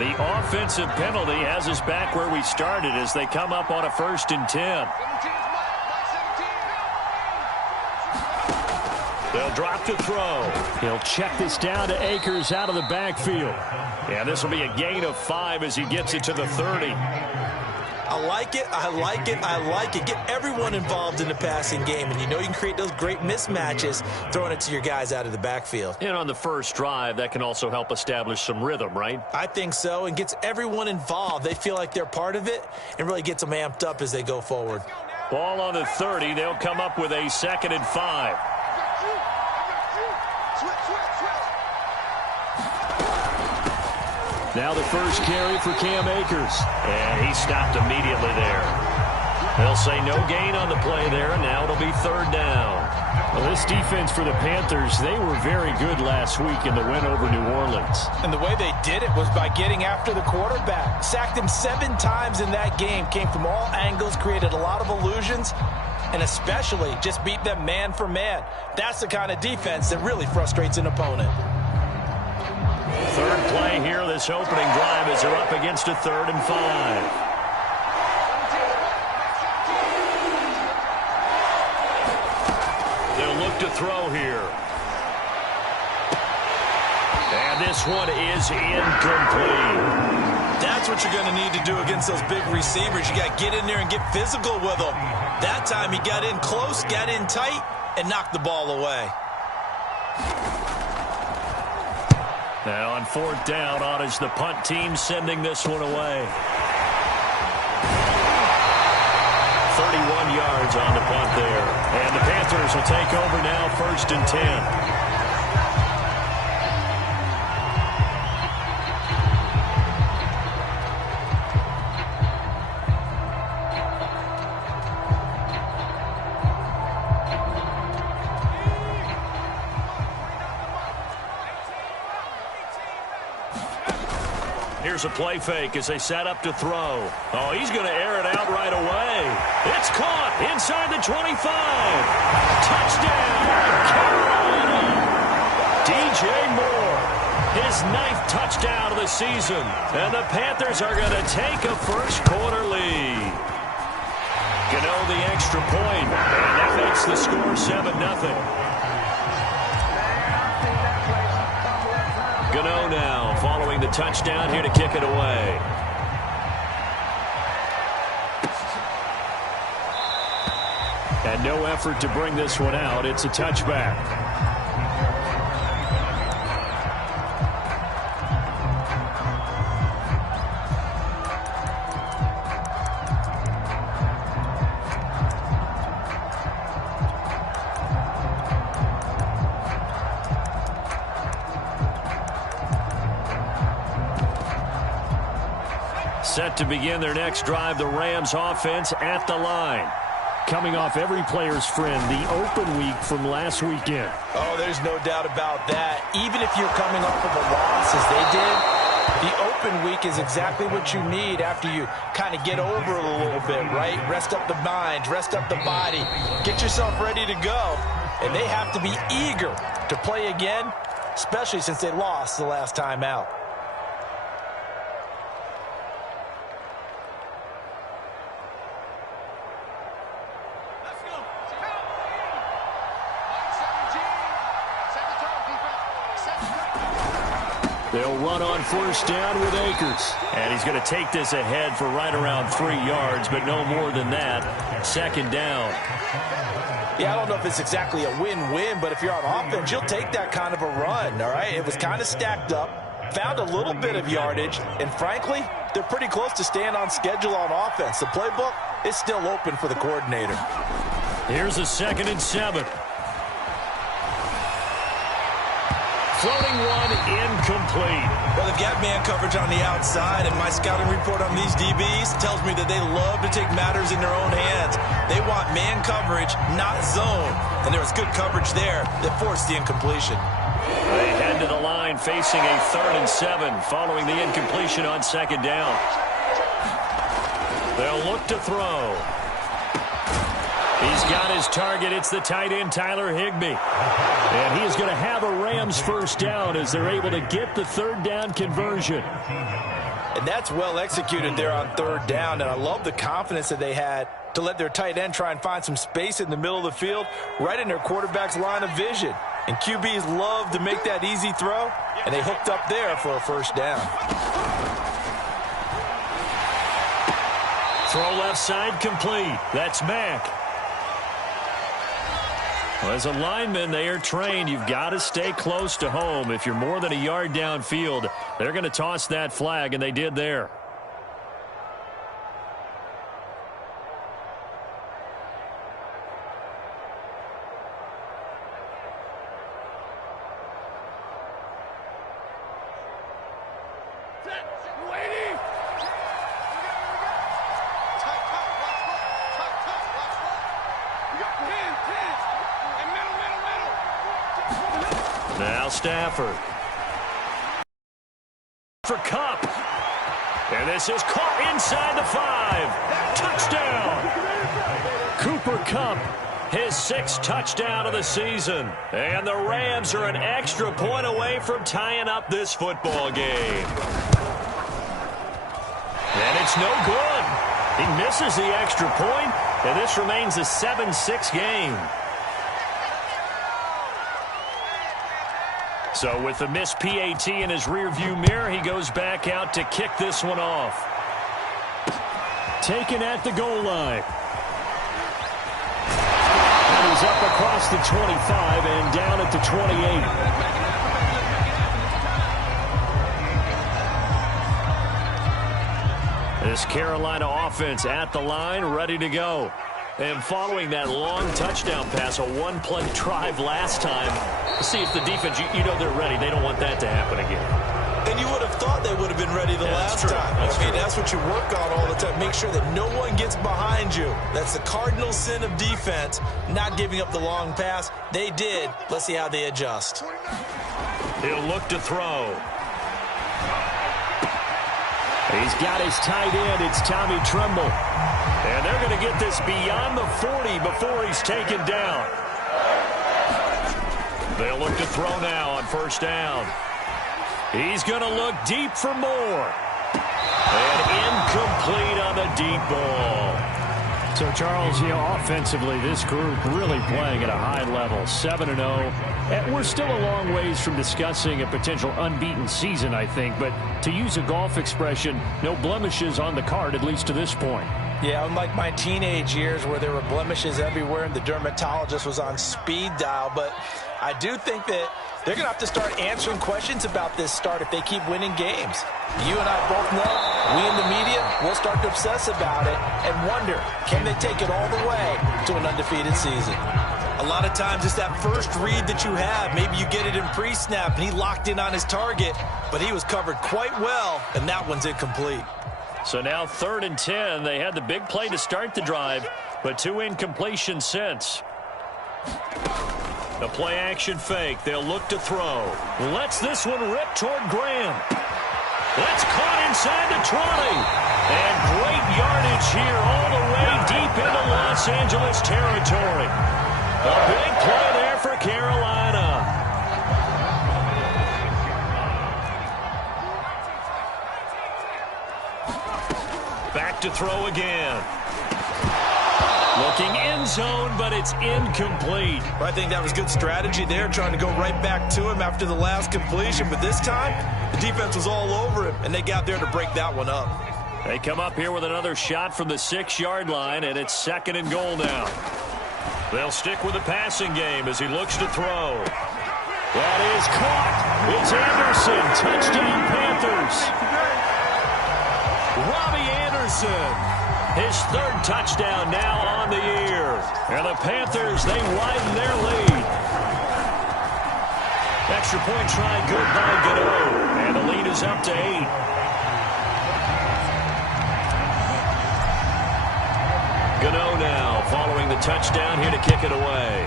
The offensive penalty has us back where we started as they come up on a 1st and 10. They'll drop to throw. He'll check this down to Akers out of the backfield. And this will be a gain of 5 as he gets it to the 30. I like it, I like it, I like it. Get everyone involved in the passing game, and you know you can create those great mismatches throwing it to your guys out of the backfield. And on the first drive, that can also help establish some rhythm, right? I think so, and gets everyone involved. They feel like they're part of it and really gets them amped up as they go forward. Ball on the 30. They'll come up with a 2nd and 5. Now the first carry for Cam Akers. And he stopped immediately there. They'll say no gain on the play there, and now it'll be 3rd down. Well, this defense for the Panthers, they were very good last week in the win over New Orleans. And the way they did it was by getting after the quarterback. Sacked him 7 times in that game. Came from all angles, created a lot of illusions, and especially just beat them man for man. That's the kind of defense that really frustrates an opponent. 3rd play here, this opening drive, as they're up against a 3rd and 5. They'll look to throw here. And this one is incomplete. That's what you're going to need to do against those big receivers. You got to get in there and get physical with them. That time he got in close, got in tight, and knocked the ball away. Now on 4th down, on is the punt team sending this one away. 31 yards on the punt there. And the Panthers will take over now, 1st and 10. Here's a play fake as they set up to throw. Oh, he's going to air it out right away. It's caught inside the 25. Touchdown, Carolina. DJ Moore, his 9th touchdown of the season. And the Panthers are going to take a first-quarter lead. Gano the extra point, and that makes the score 7-0. Gano now following the touchdown here to kick it away. And no effort to bring this one out. It's a touchback. Set to begin their next drive, the Rams offense at the line. Coming off every player's friend, the open week from last weekend. Oh, there's no doubt about that. Even if you're coming off of a loss as they did, the open week is exactly what you need after you kind of get over it a little bit, right? Rest up the mind, rest up the body, get yourself ready to go. And they have to be eager to play again, especially since they lost the last time out. They'll run on 1st down with Akers. And he's going to take this ahead for right around 3 yards, but no more than that. 2nd down. Yeah, I don't know if it's exactly a win-win, but if you're on offense, you'll take that kind of a run, all right? It was kind of stacked up, found a little bit of yardage, and frankly, they're pretty close to staying on schedule on offense. The playbook is still open for the coordinator. Here's a 2nd and 7. Floating one, incomplete. Well, they've got man coverage on the outside, and my scouting report on these DBs tells me that they love to take matters in their own hands. They want man coverage, not zone. And there was good coverage there that forced the incompletion. They head to the line facing a 3rd and 7 following the incompletion on 2nd down. They'll look to throw. He's got his target. It's the tight end, Tyler Higbee. And he is going to have a Rams 1st down as they're able to get the 3rd down conversion. And that's well executed there on third down. And I love the confidence that they had to let their tight end try and find some space in the middle of the field, right in their quarterback's line of vision. And QBs love to make that easy throw, and they hooked up there for a first down. Throw left side complete. That's Mack. Well, as a lineman, they are trained. You've got to stay close to home. If you're more than a yard downfield, they're going to toss that flag, and they did there. Now Stafford. For Kupp. And this is caught inside the 5. Touchdown. Cooper Kupp, his 6th touchdown of the season. And the Rams are an extra point away from tying up this football game. And it's no good. He misses the extra point, and this remains a 7-6 game. So with the missed PAT in his rearview mirror, he goes back out to kick this one off. Taken at the goal line. And he's up across the 25 and down at the 28. This Carolina offense at the line, ready to go. And following that long touchdown pass, a one-play drive last time, see if the defense, you know they're ready. They don't want that to happen again. And you would have thought they would have been ready the last time. That's what you work on all the time. Make sure that no one gets behind you. That's the cardinal sin of defense, not giving up the long pass. They did. Let's see how they adjust. He'll look to throw. He's got his tight end. It's Tommy Tremble. And they're going to get this beyond the 40 before he's taken down. They'll look to throw now on first down. He's going to look deep for more. And incomplete on the deep ball. So, Charles, offensively, this group really playing at a high level, 7-0. And we're still a long ways from discussing a potential unbeaten season, I think. But to use a golf expression, no blemishes on the card, at least to this point. Yeah, unlike my teenage years where there were blemishes everywhere and the dermatologist was on speed dial. But I do think that they're going to have to start answering questions about this start if they keep winning games. You and I both know, we in the media, we'll start to obsess about it and wonder, can they take it all the way to an undefeated season? A lot of times it's that first read that you have. Maybe you get it in pre-snap and he locked in on his target, but he was covered quite well, and that one's incomplete. So now 3rd and 10. They had the big play to start the drive, but 2 incompletions since. The play action fake. They'll look to throw. Lets this one rip toward Graham. That's caught inside the 20. And great yardage here all the way deep into Los Angeles territory. A big play there for Carolina. Back to throw again. Looking end zone, but it's incomplete. I think that was good strategy there, trying to go right back to him after the last completion. But this time, the defense was all over him, and they got there to break that one up. They come up here with another shot from the 6-yard line, and it's 2nd and goal now. They'll stick with the passing game as he looks to throw. That is caught. It's Anderson. Touchdown, Panthers. Robbie Anderson. His 3rd touchdown now on the year. And the Panthers, they widen their lead. Extra point try good by Gano. And the lead is up to 8. Gano now following the touchdown here to kick it away.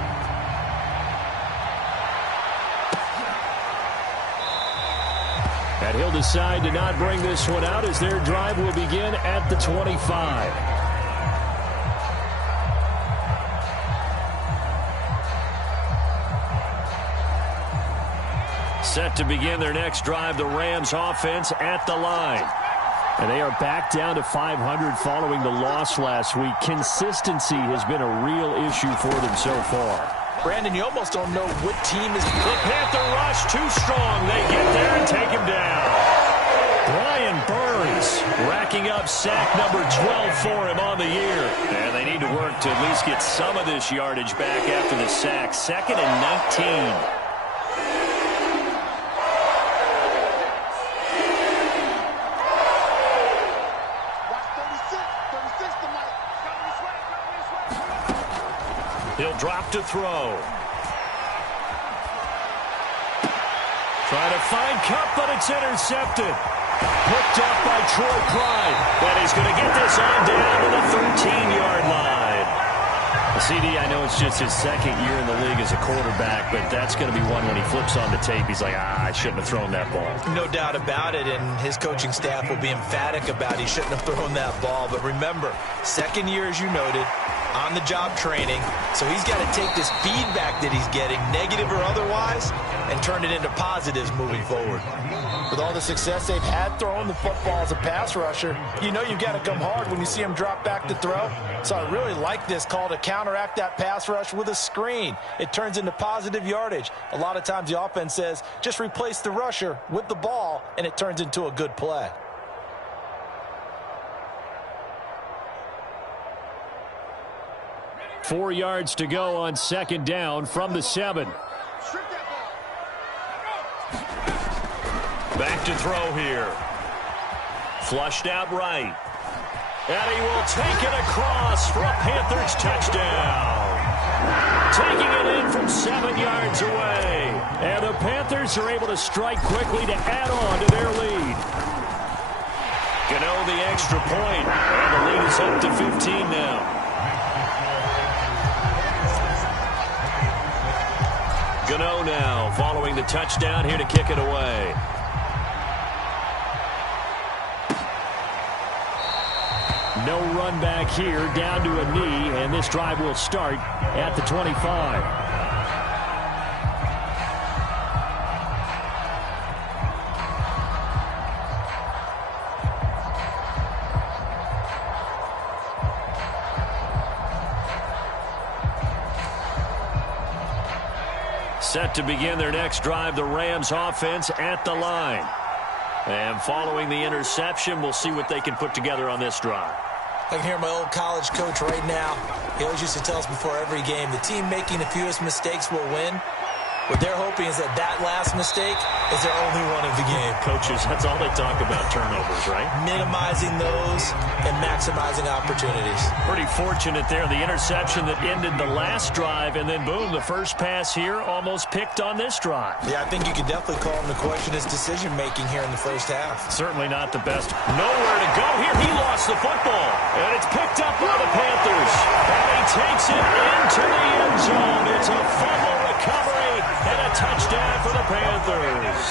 And he'll decide to not bring this one out as their drive will begin at the 25. Set to begin their next drive, the Rams offense at the line. And they are back down to 500 following the loss last week. Consistency has been a real issue for them so far. Brandon, you almost don't know what team is... The Panther rush too strong. They get there and take him down. Brian Burns racking up sack number 12 for him on the year. And they need to work to at least get some of this yardage back after the sack. 2nd and 19. He'll drop to throw. Trying to find Cup, but it's intercepted. Picked off by Troy Pride. But he's going to get this on down to the 13-yard line. The CD, I know it's just his 2nd year in the league as a quarterback, but that's going to be one when he flips on the tape. He's like, I shouldn't have thrown that ball. No doubt about it, and his coaching staff will be emphatic about he shouldn't have thrown that ball. But remember, 2nd year, as you noted, on-the-job training, so he's got to take this feedback that he's getting, negative or otherwise, and turn it into positives moving forward. With all the success they've had throwing the football as a pass rusher, you know you've got to come hard when you see him drop back to throw. So I really like this call to counteract that pass rush with a screen. It turns into positive yardage. A lot of times the offense says, just replace the rusher with the ball, and it turns into a good play. Four yards to go on 2nd down from the 7. Back to throw here. Flushed out right. And he will take it across for a Panthers touchdown. Taking it in from 7 yards away. And the Panthers are able to strike quickly to add on to their lead. Gano the extra point. And the lead is up to 15 now. Gano now following the touchdown here to kick it away. No run back here, down to a knee, and this drive will start at the 25. Set to begin their next drive, the Rams offense at the line. And following the interception, we'll see what they can put together on this drive. I can hear my old college coach right now. He always used to tell us before every game, the team making the fewest mistakes will win. What they're hoping is that last mistake is their only one of the game. Coaches, that's all they talk about, turnovers, right? Minimizing those and maximizing opportunities. Pretty fortunate there. The interception that ended the last drive, and then boom, the first pass here almost picked on this drive. Yeah, I think you could definitely call him to question his decision-making here in the first half. Certainly not the best. Nowhere to go here. He lost the football, and it's picked up by the Panthers. And he takes it into the end zone. It's a fumble recovery. And a touchdown for the Panthers.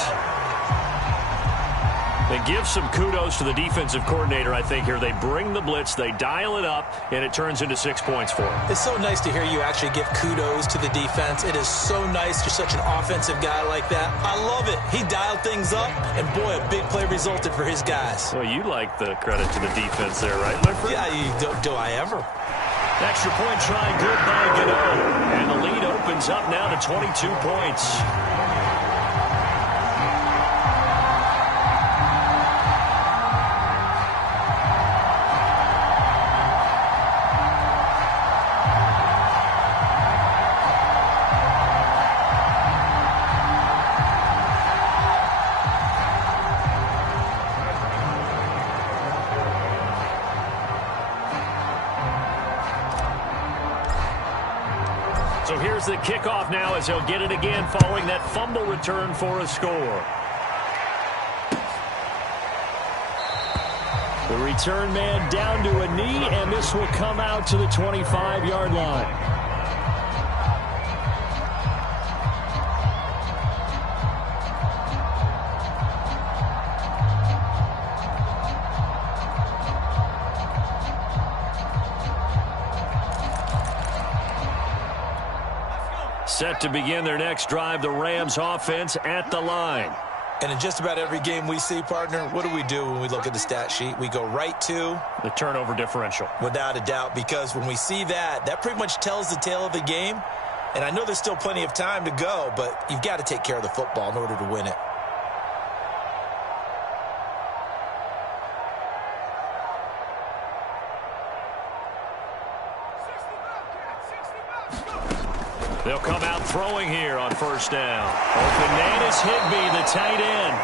They give some kudos to the defensive coordinator, I think, here. They bring the blitz, they dial it up, and it turns into 6 points for them. It's so nice to hear you actually give kudos to the defense. It is so nice. You're such an offensive guy like that. I love it. He dialed things up, and boy, a big play resulted for his guys. Well, you like the credit to the defense there, right, Lifford? Yeah, do I ever? Extra point try good by Gano. And the lead opens up now to 22 points. So here's the kickoff now as he'll get it again following that fumble return for a score. The return man down to a knee, and this will come out to the 25-yard line. Set to begin their next drive, the Rams offense at the line. And in just about every game we see, partner, what do we do when we look at the stat sheet? We go right to the turnover differential. Without a doubt, because when we see that, that pretty much tells the tale of the game. And I know there's still plenty of time to go, but you've got to take care of the football in order to win it. They'll come out throwing here on first down. Bananas Higbee, the tight end.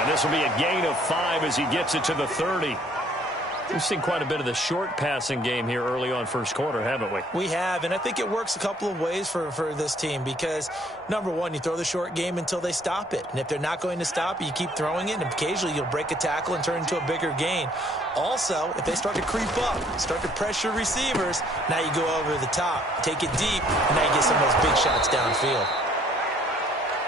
And this will be a gain of 5 as he gets it to the 30. We've seen quite a bit of the short passing game here early on first quarter, haven't we? We have, and I think it works a couple of ways for this team because, number one, you throw the short game until they stop it. And if they're not going to stop it, you keep throwing it, and occasionally you'll break a tackle and turn into a bigger gain. Also, if they start to creep up, start to pressure receivers, now you go over the top, take it deep, and now you get some of those big shots downfield.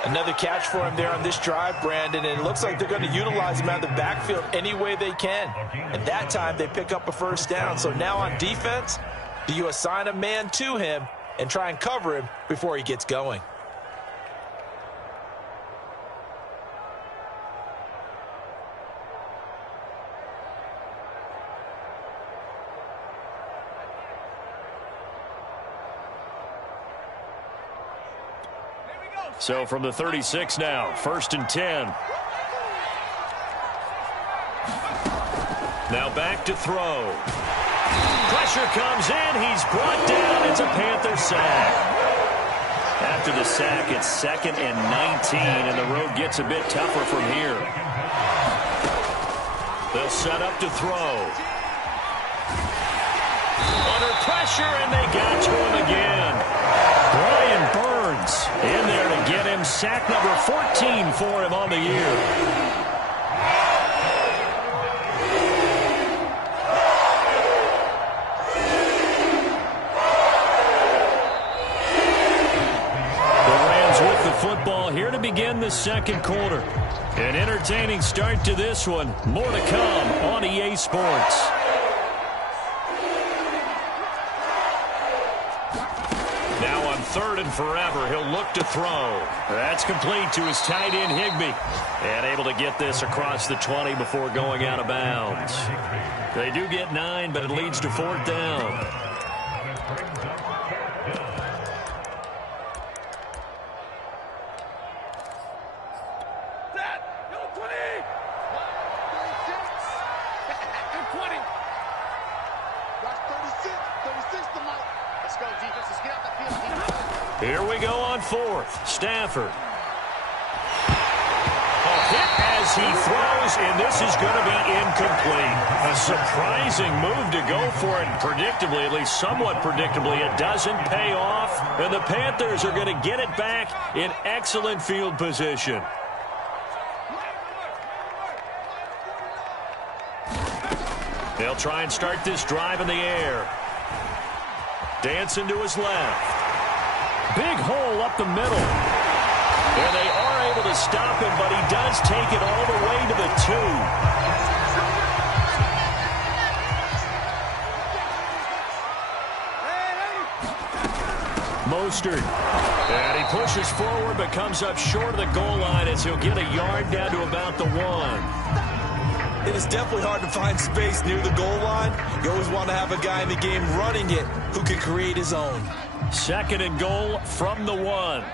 Another catch for him there on this drive, Brandon, and it looks like they're going to utilize him out of the backfield any way they can. And that time, they pick up a first down. So now on defense, do you assign a man to him and try and cover him before he gets going? So from the 36 now, 1st and 10. Now back to throw. Pressure comes in. He's brought down. It's a Panther sack. After the sack, it's 2nd and 19, and the road gets a bit tougher from here. They'll set up to throw. Under pressure, and they got to him again. Brian Burns in there to get him sack number 14 for him on the year. The Rams with the football here to begin the second quarter. An entertaining start to this one. More to come on EA Sports. Now on 3rd and forever, he'll look to throw. That's complete to his tight end, Higbee. And able to get this across the 20 before going out of bounds. They do get 9, but it leads to 4th down. Here we go on 4th. Stafford. A hit as he throws, and this is going to be incomplete. A surprising move to go for it. Predictably, at least somewhat predictably, it doesn't pay off. And the Panthers are going to get it back in excellent field position. They'll try and start this drive in the air. Dancing to his left. Big hole up the middle. And they are able to stop him, but he does take it all the way to the 2. Mostert. And he pushes forward, but comes up short of the goal line as he'll get a yard down to about the 1. It is definitely hard to find space near the goal line. You always want to have a guy in the game running it who can create his own. 2nd and goal from the 1.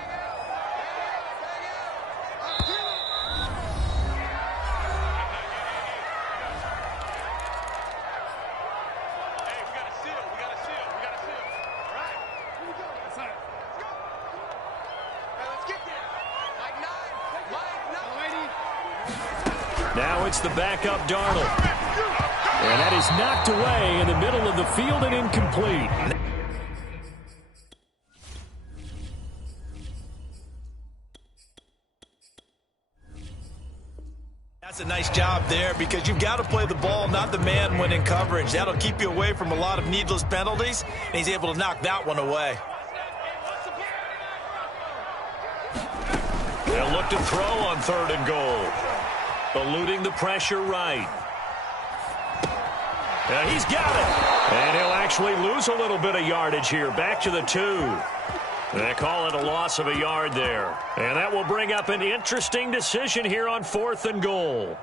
Now it's the backup Darnold. And that is knocked away in the middle of the field and incomplete. That's a nice job there because you've got to play the ball, not the man when in coverage. That'll keep you away from a lot of needless penalties, and he's able to knock that one away. They'll look to throw on 3rd and goal. Eluding the pressure right. He's got it. And he'll actually lose a little bit of yardage here. Back to the 2. They call it a loss of a yard there. And that will bring up an interesting decision here on 4th and goal.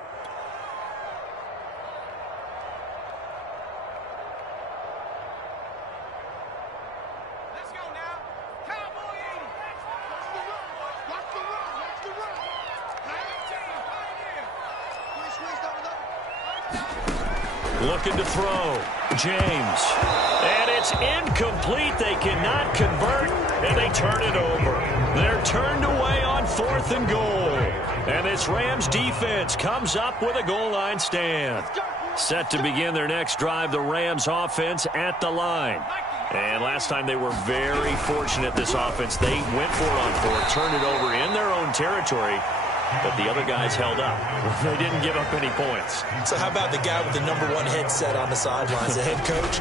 Looking to throw. James. And it's incomplete. They cannot convert, and they turn it over. They're turned away on 4th and goal. And this Rams defense comes up with a goal line stand. Set to begin their next drive, the Rams offense at the line. And last time they were very fortunate, this offense. They went for it on 4th, turned it over in their own territory. But the other guys held up. They didn't give up any points. So how about the guy with the #1 headset on the sidelines, the head coach?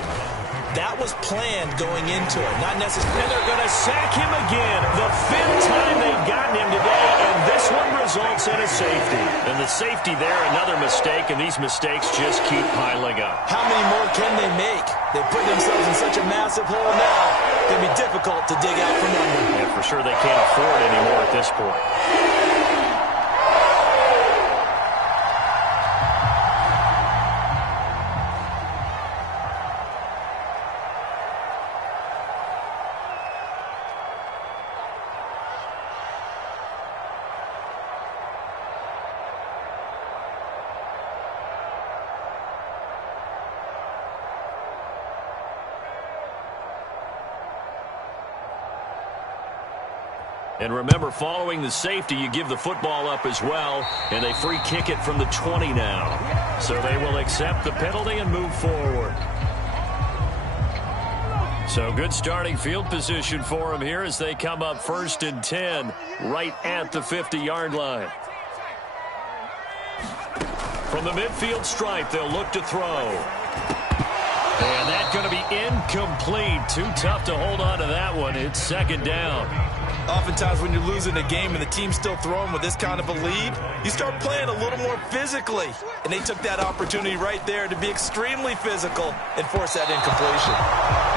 That was planned going into it, not necessarily. And they're going to sack him again. The 5th time they've gotten him today, and this one results in a safety. And the safety there, another mistake, and these mistakes just keep piling up. How many more can they make? They put themselves in such a massive hole now. It's going to be difficult to dig out from under. And for sure they can't afford anymore at this point. And remember, following the safety, you give the football up as well, and they free kick it from the 20 now. So they will accept the penalty and move forward. So good starting field position for them here as they come up 1st and 10 right at the 50-yard line. From the midfield stripe, they'll look to throw. And that's going to be incomplete. Too tough to hold on to that one. It's 2nd down. Oftentimes when you're losing a game and the team's still throwing with this kind of a lead, you start playing a little more physically. And they took that opportunity right there to be extremely physical and force that incompletion.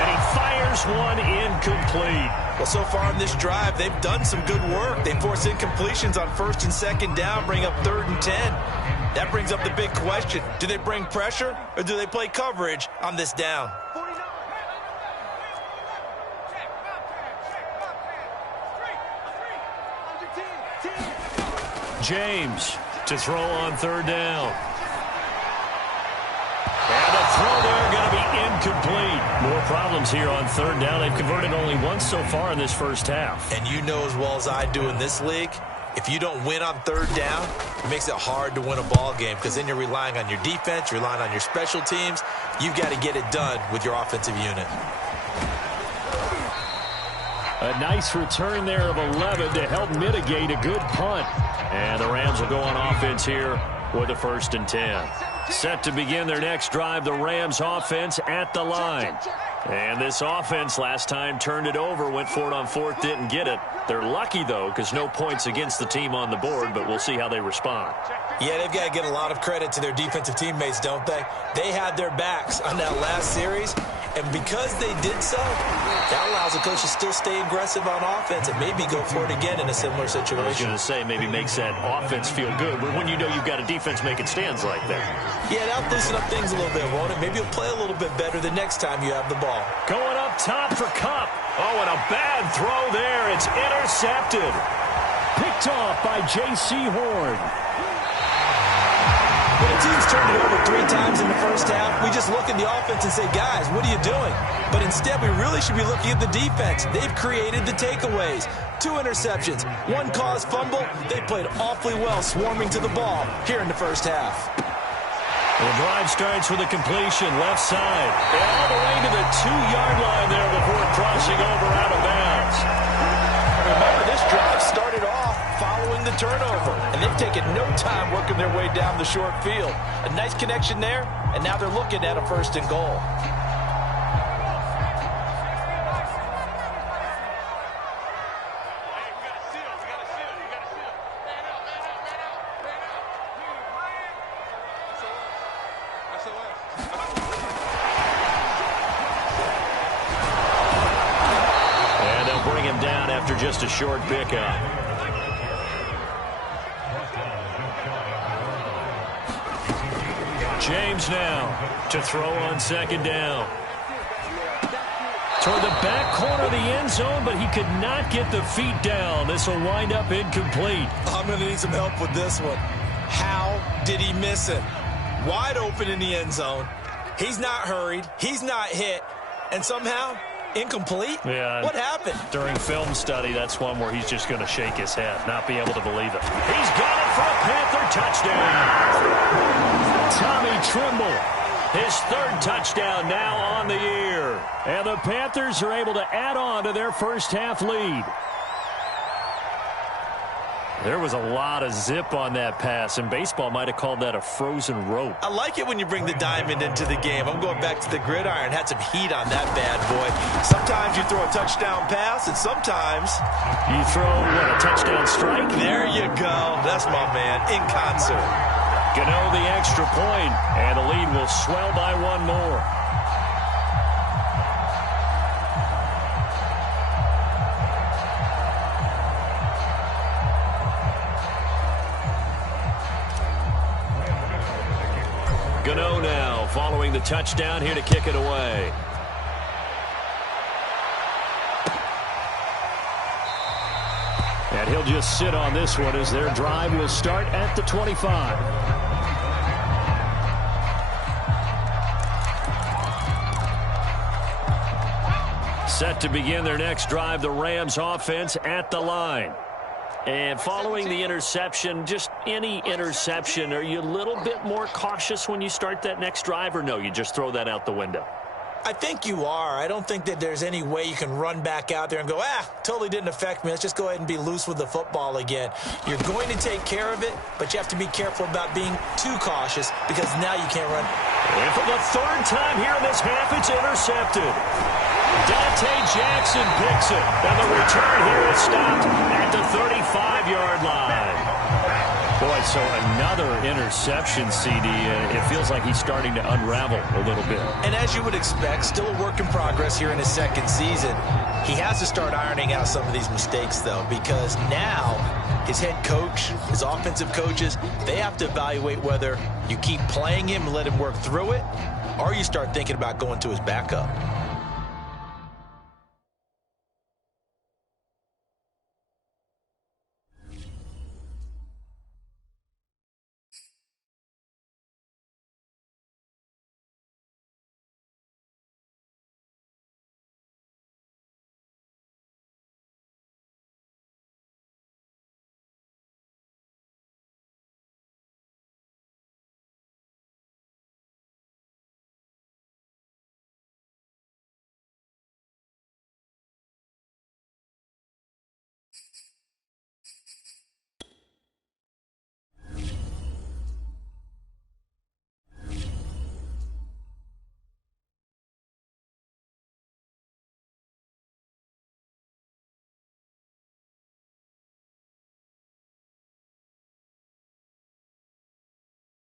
And he fires one incomplete. Well, so far in this drive, they've done some good work. They force incompletions on 1st and 2nd down, bring up 3rd and 10. That brings up the big question. Do they bring pressure or do they play coverage on this down? James to throw on 3rd down. And the throw there going to be incomplete. More problems here on 3rd down. They've converted only once so far in this first half. And you know as well as I do in this league, if you don't win on 3rd down, it makes it hard to win a ball game because then you're relying on your defense, you're relying on your special teams. You've got to get it done with your offensive unit. A nice return there of 11 to help mitigate a good punt. And the Rams will go on offense here with a 1st and 10. Set to begin their next drive, the Rams offense at the line. And this offense last time turned it over, went for it on 4th, didn't get it. They're lucky, though, because no points against the team on the board, but we'll see how they respond. Yeah, they've got to get a lot of credit to their defensive teammates, don't they? They had their backs on that last series, and because they did so, that allows the coach to still stay aggressive on offense and maybe go for it again in a similar situation. I was going to say, maybe makes that offense feel good, but when you know you've got a defense making stands like that. Yeah, that'll loosen up things a little bit, won't it? Maybe you'll play a little bit better the next time you have the ball. Going up top for Kupp. Oh, and a bad throw there. It's intercepted. Picked off by J.C. Horn. When a team's turned it over 3 times in the first half, we just look at the offense and say, guys, what are you doing? But instead, we really should be looking at the defense. They've created the takeaways. 2 interceptions, 1 caused fumble. They played awfully well swarming to the ball here in the first half. The drive starts with a completion, left side. And all the way to the 2-yard line there before crossing over out of bounds. Remember, this drive started off following the turnover, and they've taken no time working their way down the short field. A nice connection there, and now they're looking at a 1st and goal. just a short pickup. James now to throw on second down. Toward the back corner of the end zone, but he could not get the feet down. This will wind up incomplete. I'm going to need some help with this one. How did he miss it? Wide open in the end zone. He's not hurried. He's not hit. And somehow, incomplete? Yeah. What happened? During film study, that's one where he's just going to shake his head, not be able to believe it. He's got it for a Panther touchdown. Tommy Trimble, his third touchdown now on the year. And the Panthers are able to add on to their first half lead. There was a lot of zip on that pass, and baseball might have called that a frozen rope. I like it when you bring the diamond into the game. I'm going back to the gridiron. Had some heat on that bad boy. Sometimes you throw a touchdown pass, and sometimes you throw, what, a touchdown strike? There you go. That's my man, in concert. Gano the extra point, and the lead will swell by one more. Gano now following the touchdown here to kick it away. And he'll just sit on this one as their drive will start at the 25. Set to begin their next drive, the Rams offense at the line. And following the interception, just any interception, are you a little bit more cautious when you start that next drive, or no, you just throw that out the window? I think you are. I don't think that there's any way you can run back out there and go, totally didn't affect me. Let's just go ahead and be loose with the football again. You're going to take care of it, but you have to be careful about being too cautious because now you can't run. And for the third time here in this half, it's intercepted. Dante Jackson picks it, and the return here is stopped at the 35-yard line. Boy, so another interception, CD. It feels like he's starting to unravel a little bit. And as you would expect, still a work in progress here in his second season. He has to start ironing out some of these mistakes, though, because now his head coach, his offensive coaches, they have to evaluate whether you keep playing him and let him work through it, or you start thinking about going to his backup.